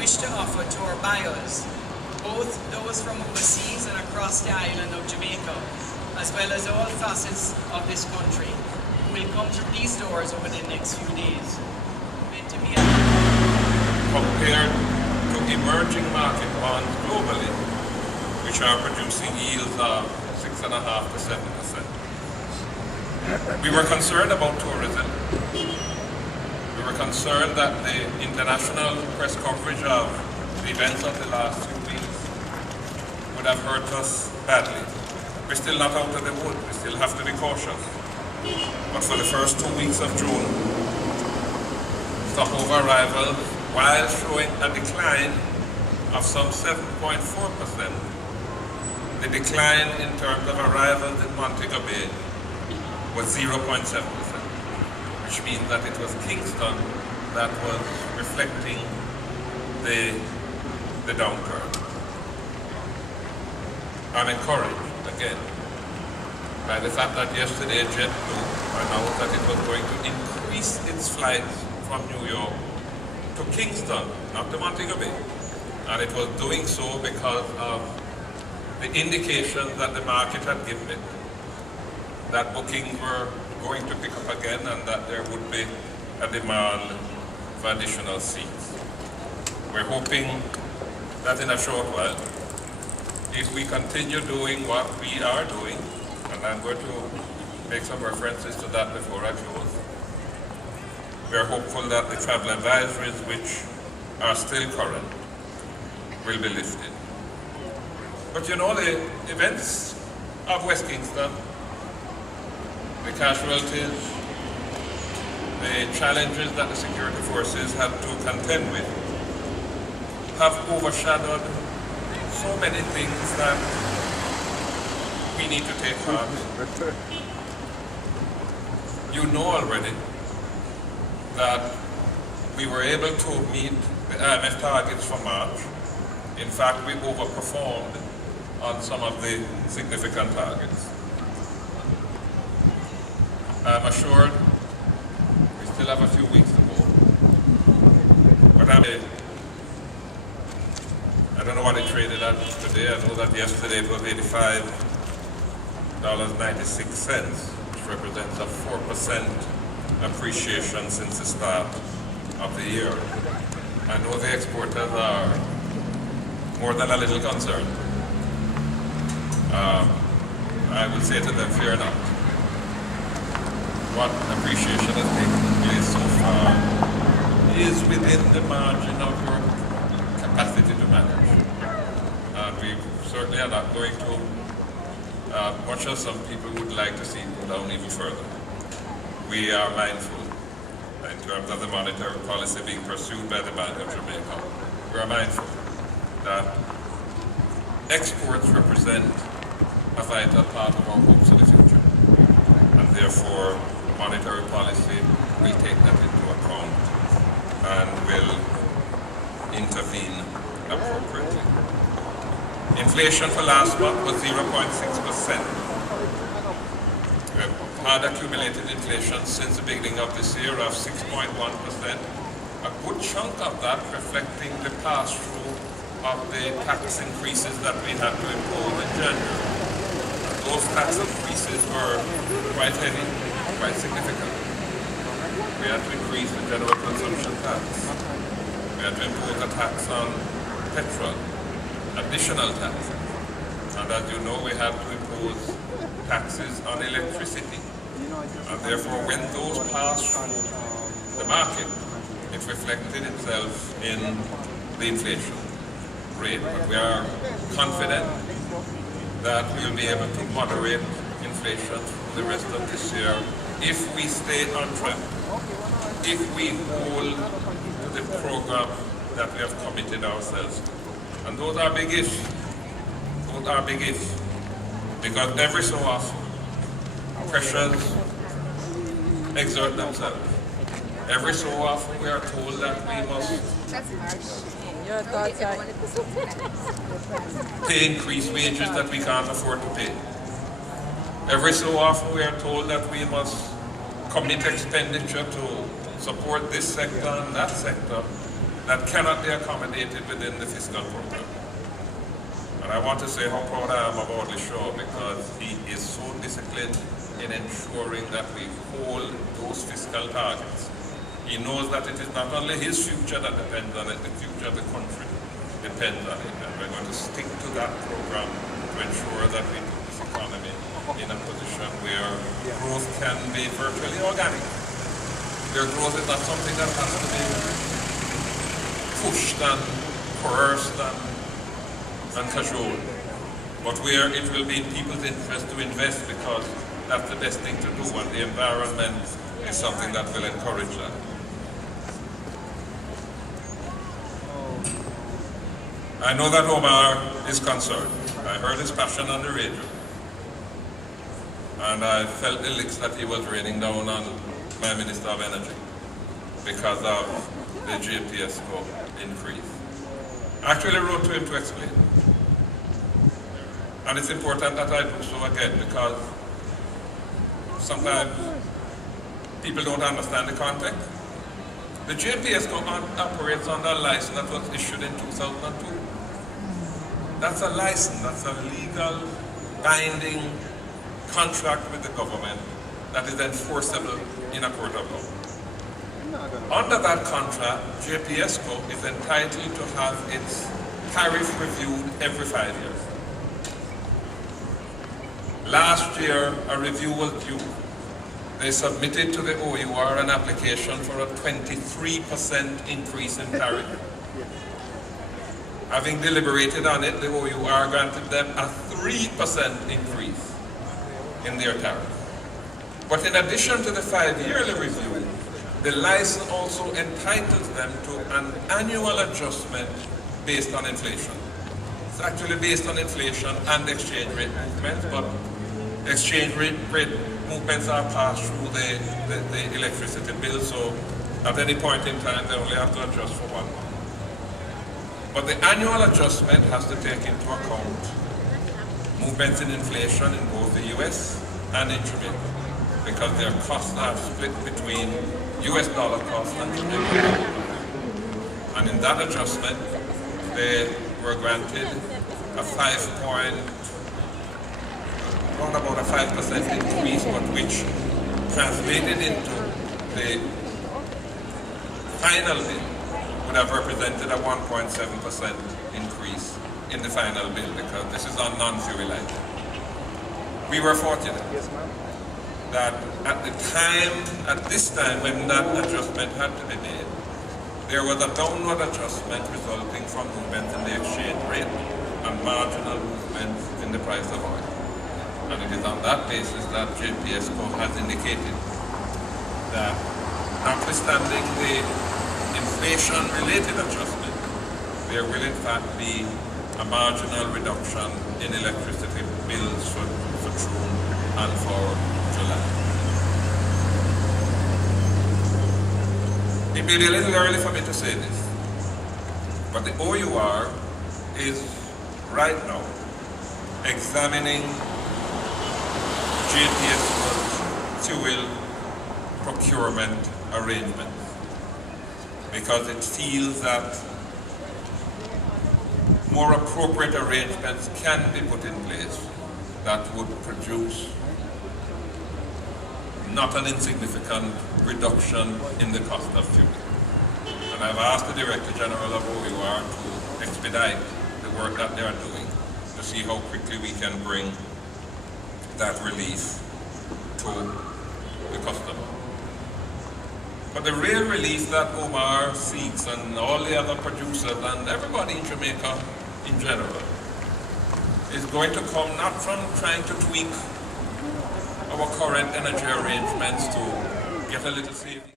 wish to offer to our buyers, both those from overseas and across the island of Jamaica, as well as all facets of this country, who will come through these doors over the next few days. Compared to emerging market bonds globally, which are producing yields of 6.5% to 7%. We were concerned about tourism. We were concerned that the international press coverage of the events of the last few weeks would have hurt us badly. We're still not out of the wood. We still have to be cautious. But for the first 2 weeks of June, stopover arrivals, while showing a decline of some 7.4%, the decline in terms of arrivals in Montego Bay was 0.7%, which means that it was Kingston that was reflecting the downturn. I'm encouraged, again, by the fact that yesterday JetBlue announced that it was going to increase its flights from New York to Kingston, not to Montego Bay. And it was doing so because of the indication that the market had given it, that bookings were going to pick up again and that there would be a demand for additional seats. We're hoping that in a short while, if we continue doing what we are doing, and I'm going to make some references to that before I close, we're hopeful that the travel advisories, which are still current, will be lifted. But you know, the events of West Kingston, the casualties, the challenges that the security forces have to contend with, have overshadowed so many things that we need to take heart in. You know already that we were able to meet the IMF targets for March. In fact, we overperformed on some of the significant targets. I'm assured we still have a few weeks to go. But I don't know what it traded at today. I know that yesterday it was $85.96, which represents a 4% appreciation since the start of the year. I know the exporters are more than a little concerned. I will say to them, fear not. What appreciation has taken place so far is within the margin of your capacity to manage. And we certainly are not going to, much as some people would like to see it go down even further. We are mindful in terms of the monetary policy being pursued by the Bank of Jamaica. We are mindful that exports represent a vital part of our hopes of the future. And therefore, monetary policy will take that into account and will intervene appropriately. Inflation for last month was 0.6%. We've had accumulated inflation since the beginning of this year of 6.1%. A good chunk of that reflecting the pass-through of the tax increases that we had to impose in January. And those tax increases were quite heavy, quite significant. We had to increase the general consumption tax. We had to impose a tax on petrol, additional taxes. And as you know, we had to impose taxes on electricity. And therefore, when those passed through the market, it reflected itself in the inflation rate. But we are confident that we'll be able to moderate inflation through the rest of this year if we stay on track, if we hold to the program that we have committed ourselves to. And those are big issues. Those are big issues. Because every so often, pressures exert themselves. Every so often we are told that we must pay increased wages that we can't afford to pay. Every so often we are told that we must commit expenditure to support this sector and that sector that cannot be accommodated within the fiscal program. And I want to say how proud I am of Audley Shaw, because he is so disciplined in ensuring that we hold those fiscal targets. He knows that it is not only his future that depends on it, the future of the country depends on it. And we're going to stick to that program to ensure that we put this economy in a position where growth can be virtually organic. Where growth is not something that has to be pushed and coerced and cajoled, but where it will be in people's interest to invest, because that's the best thing to do, and the environment is something that will encourage that. I know that Omar is concerned. I heard his passion on the radio, and I felt the licks that he was raining down on my Minister of Energy because of the JPSCO increase. I actually wrote to him to explain. And it's important that I do so again, because sometimes people don't understand the context. The JPSCO operates under a license that was issued in 2002. That's a license, that's a legal, binding contract with the government that is enforceable in a court of law. Under that contract, JPSCO is entitled to have its tariff reviewed every 5 years. Last year, a review was due. They submitted to the OUR an application for a 23% increase in tariff. Having deliberated on it, the OUR granted them a 3% increase in their tariff. But in addition to the 5-yearly review, the license also entitles them to an annual adjustment based on inflation. It's actually based on inflation and exchange rate movements, but exchange rate movements are passed through the electricity bill, so at any point in time they only have to adjust for 1 month. But the annual adjustment has to take into account movements in inflation in both the US and in Jamaica, because their costs are split between US dollar costs and Jamaican dollar costs. And in that adjustment, they were granted a around about a 5% increase, but which translated into the final bill would have represented a 1.7% increase in the final bill, because this is on non-fuel item. We were fortunate that at this time when that adjustment had to be made, there was a downward adjustment resulting from movements in the exchange rate and marginal movements in the price of oil. And it is on that basis that JPSCO has indicated that, notwithstanding the inflation-related adjustment, there will in fact be a marginal reduction in electricity bills for June and for July. It may be a little early for me to say this, but the OUR is right now examining JPSCO's fuel procurement arrangements, because it feels that more appropriate arrangements can be put in place that would produce not an insignificant reduction in the cost of fuel. And I've asked the Director General of OUR to expedite the work that they are doing to see how quickly we can bring that relief to the customer. But the real relief that Omar seeks, and all the other producers and everybody in Jamaica in general, is going to come not from trying to tweak our current energy arrangements to get a little saving.